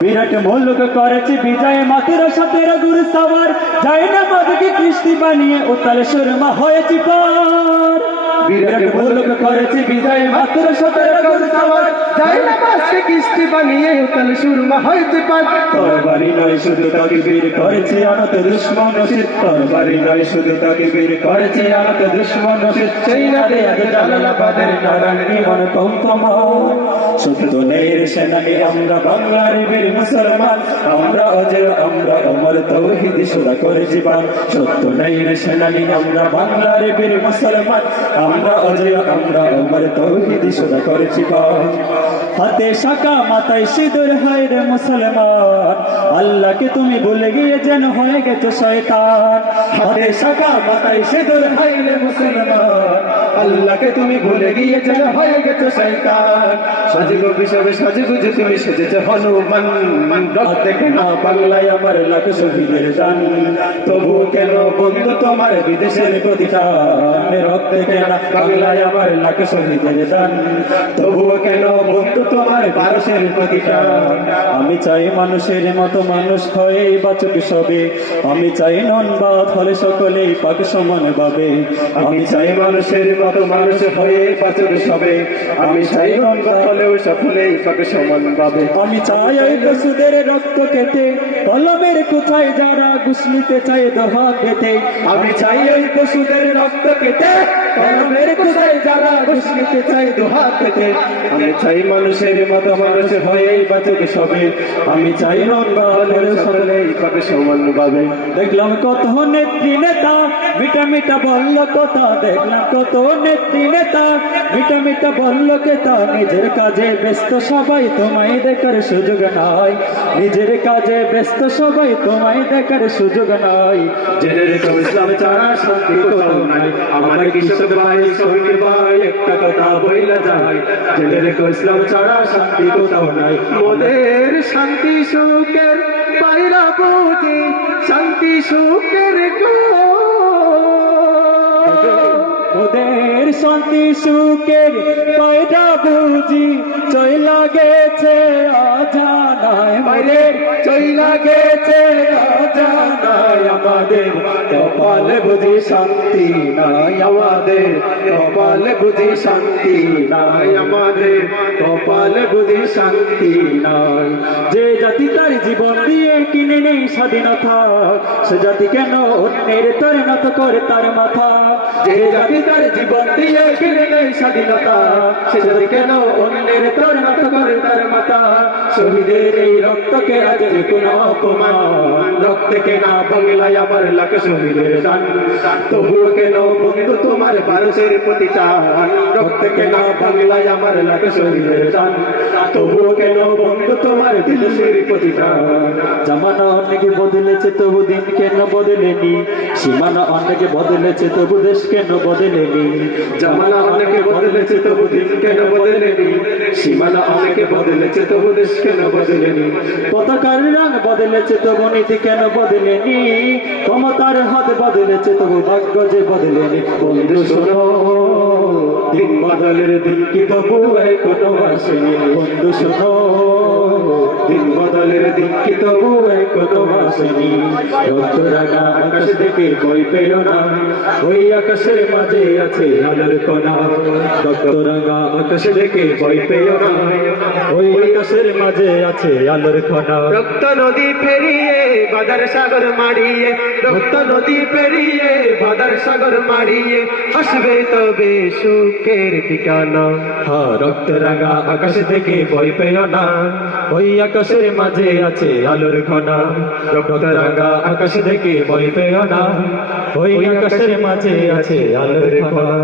বিরাট মুলুক করেছে বিজয় মাতের সাথে গুরু সওয়ার যায় না মাদকে কৃষ্টি বানিয়ে উতাল সুরমা হয়েছে পার। বিরাট মুলুক করেছে বিজয় মাতের সাথে গুরু সওয়ার যায় না মাদকে কৃষ্টি বানিয়ে উতাল সুরমা হয়েছে পার। তরবারি নয় শুধু তাকবীর করেছে আনত দুশমন শীত, তরবারি নয় শুধু তাকবীর করেছে আনত দুশমন শীত। সেই রাতে আজ জালালাবাদের নারায়ণী মন কম্পমান, সত্য ন্যায়ের সেনানী আমরা বাংলার বীর মুসলমান, আমরা অজয় আমরা অমর তৌহিদ সুরা করে জীবন। সত্য ন্যায়ের সেনানী আমরা বাংলার বীর মুসলমান, আমরা অজয় আমরা অমর তৌহিদ সুরা করে জীবন। হাতে শাখা মাথায় সিঁদুর হয় রে মুসলমান, আল্লাহকে তুমি ভুলে গিয়ে যেন হয়ে গেছো শয়তান। হাতে শাখা মাথায় সিঁদুর হয় রে মুসলমান, আল্লাহকে তুমি ভুলে গিয়ে যেন হয়ে গেছো শয়তান। সাজগো বিষবে সাজগুজে তুমি সেজেছ হনুমান, রক্ত দেখে না বাংলায় আমার লাখ শহীদের দান। তবু কেন বন্ধু তোমার বিদেশের প্রতিষ্ঠান, রক্ত দেখে না বাংলায় আমার লাখ শহীদের দান। তবু কেন বন্ধু তোমার ভারতের প্রতিষ্ঠান। আমি চাই মানুষের মতো মানুষ হয়ে বাঁচুক সবে, আমি চাই নন বাদ হলে সকলেই পাক সমান ভাবে। আমি চাই মানুষের মতো মানুষ হয়ে বাঁচুক সবে, আমি চাই নন বাদ হলেও সকলেই পাক সমান ভাবে। আমি চাই ওই পশুদের রক্ত খেতে, কলমের কোথায় যারা ঘুষ নিতে চাই দোহা খেতে। আমি চাই ওই পশুদের রক্ত খেতে, কলমের কোথায় যারা ঘুষ নিতে চাই দোহা খেতে। আমি চাই মানুষের মতো মানুষ হয়ে বাঁচুক সবে, আমি চাই নন বাদ হলেও সকলেই পাক সমান ভাবে। দেখলাম কত নেত্রী নেতা মিটা মিটা বলল কথা, দেখলাম কত নেত্রী নেতা মিটা মিটা বলল কথা। নিজের কাজে ব্যস্ত সবাই তোমায় দেখার সুযোগ নাই, নিজের কাজে ব্যস্ত সবাই তোমায় দেখার সুযোগ নাই। জেনে রেখো ইসলাম ছাড়া শান্তি কোথাও নাই, আমার কৃষক ভাই শ্রমিক ভাই একটা কথা বইলা যায়। জেনে রেখো ইসলাম ছাড়া শান্তি কোথাও নাই। মোদের শান্তি সুখের পায়রা বুঝি শান্তি সুখের গো, ওদের শান্তি সুখের পায়রা বুঝি চইলা গেছে অজানায় মাইরে, চইলা গেছে অজানায়। আমাদের কপালে বুঝি শান্তি নাই, আমাদের কপালে বুঝি শান্তি নাই, আমাদের কপালে বুঝি শান্তি নাই। যে জাতি তার জীবন দিয়ে কিনে নেই স্বাধীনতা, সে জাতি কেন অন্যের তরে নত করে তার মাথা। যে জাতি তার জীবন দিয়ে কিনে নেই স্বাধীনতা, সে জাতি কেন অন্যের তরে নত করে তার মাথা। শহীদের এই রক্তকে আজ কোন অপমান, রক্তে কেনা বাংলায় আমার লাখ শহীদের দান। তবুও কেন বন্ধু তোমার ভারতের প্রতিষ্ঠান, রক্তে কেনা বাংলায় আমার লাখ শহীদের দান। তবুও কেন বন্ধু তোমার দিলের প্রতিষ্ঠান। জামানা অনেকে বদলেছে তবু দিন কেন বদলেনি, সীমানা অনেকে বদলেছে তবু দেশ কেন বদলেনি। জামানা অনেকে বদলেছে তবু দিন কেন বদলেনি, সীমানা অনেকে বদলেছে তবু দেশ কেন বদলেনি। পতাকার রং বদলেছে তবু নীতি কেন বদলেনি, ক্ষমতার হাত বদলেছে তবু ভাগ্য যে বদলেনি। বন্ধু শোনো দিন বদলের দিন কি তবু এখনো আসেনি। বন্ধু শোনো দিন বদলের দিন কি তবু এখনো আসেনি। রক্ত রাঙা আকাশ দেখে ভয় পেও না, ওই আকাশের মাঝে আছে আলোর কণা। রক্ত রাঙা আকাশ দেখে ভয় পেও না, ওই আকাশের মাঝে আছে আলোর কণা। রক্ত নদী পেরিয়ে বাদার সাগর মারিয়ে, রক্ত নদী পেরিয়ে বাদার সাগর মারিয়ে আসবে তবে সুখের ঠিকানা। হ্যাঁ, রক্ত রাঙা আকাশ দেখে ভয় পেও না, ওই আকাশের মাঝে আছে আলোর কণা। রক্ত রাঙা আকাশ দেখে ভয় পেও না, ওই আকাশের মাঝে আছে আলোর কণা।